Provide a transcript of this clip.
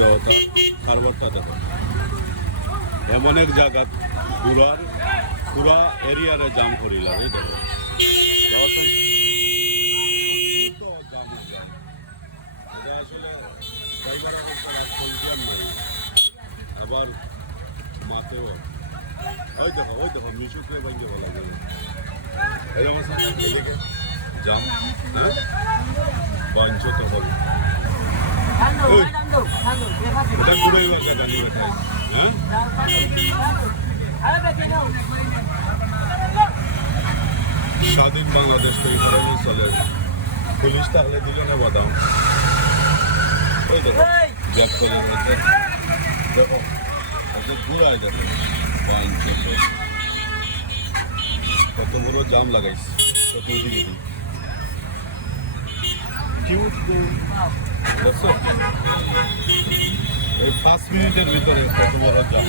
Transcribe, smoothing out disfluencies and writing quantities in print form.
দেওয়াটা কারবারটা দেখো এমন এক জায়গা পুরা এরিয়ারে জাম করিলাম এই দেখো জাম হয়ে যায় এটা আসলে ড্রাইভার এখন তারা চলছেন নেই আবার মাতেও ওই দেখো মিশুকে ভেঙে বলা গেল এরকম জাম হ্যাঁ পঞ্চত হবে এটা ঘুরে জায়গা নিয়ে বেটাই হ্যাঁ স্বাধীন বাংলাদেশ তো এই কারণে চলে পুলিশ থাকলে দুজনে বাদাম ওই দেখো জব করে রয়েছে দেখো ঘুরায় দেখো পঞ্চত কত বড় জাম লাগাইছে কত দিকে দেখছো এই 5 মিনিটের ভিতরে কত বড় জাম